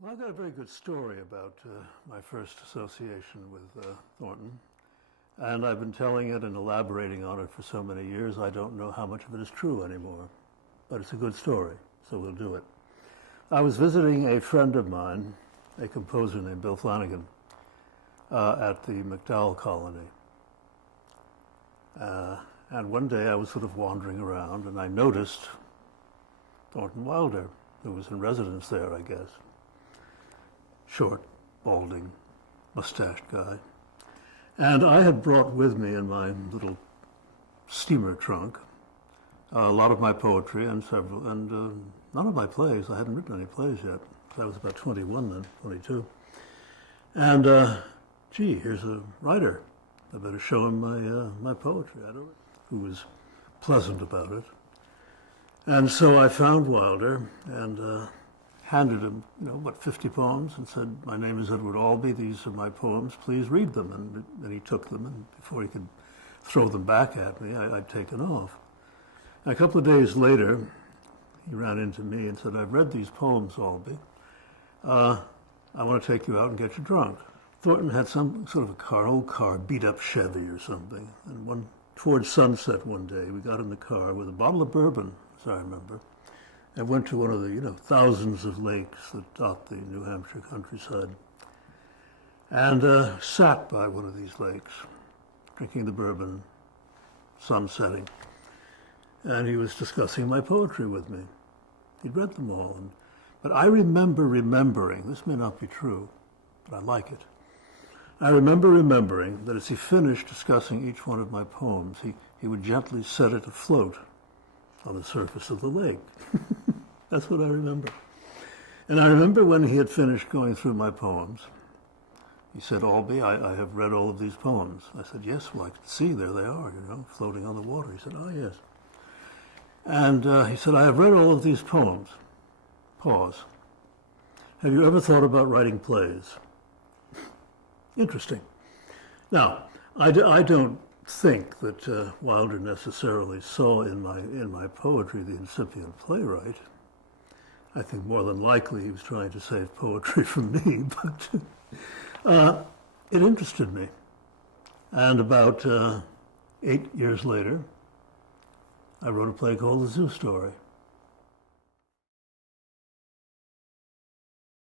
Well, I've got a very good story about my first association with Thornton, and I've been telling it and elaborating on it for so many years, I don't know how much of it is true anymore. But it's a good story, so we'll do it. I was visiting a friend of mine, a composer named Bill Flanagan, at the MacDowell colony. And one day I was sort of wandering around, and I noticed Thornton Wilder, who was in residence there, I guess. Short, balding, mustached guy. And I had brought with me in my little steamer trunk a lot of my poetry and none of my plays. I hadn't written any plays yet. I was about 21 then, 22. And gee, here's a writer. I better show him my poetry. Who was pleasant about it. And so I found Wilder and handed him, 50 poems and said, "My name is Edward Albee, these are my poems, please read them." And he took them, and before he could throw them back at me, I'd taken off. And a couple of days later, he ran into me and said, "I've read these poems, Albee. I want to take you out and get you drunk." Thornton had some sort of old car, beat up Chevy or something. And towards sunset one day, we got in the car with a bottle of bourbon, as I remember, and went to one of the, thousands of lakes that dot the New Hampshire countryside, and sat by one of these lakes, drinking the bourbon, sun setting. And he was discussing my poetry with me. He'd read them all. But I remember remembering, this may not be true, but I like it. I remember remembering that as he finished discussing each one of my poems, he would gently set it afloat on the surface of the lake. That's what I remember. And I remember when he had finished going through my poems, he said, "Albee, I have read all of these poems." I said, "Yes, well, I can see there they are, floating on the water." He said, "Oh, yes." And he said, "I have read all of these poems." Pause. "Have you ever thought about writing plays?" Interesting. Now, I don't think that Wilder necessarily saw in my poetry the incipient playwright. I think more than likely he was trying to save poetry from me, but it interested me. And about 8 years later, I wrote a play called The Zoo Story.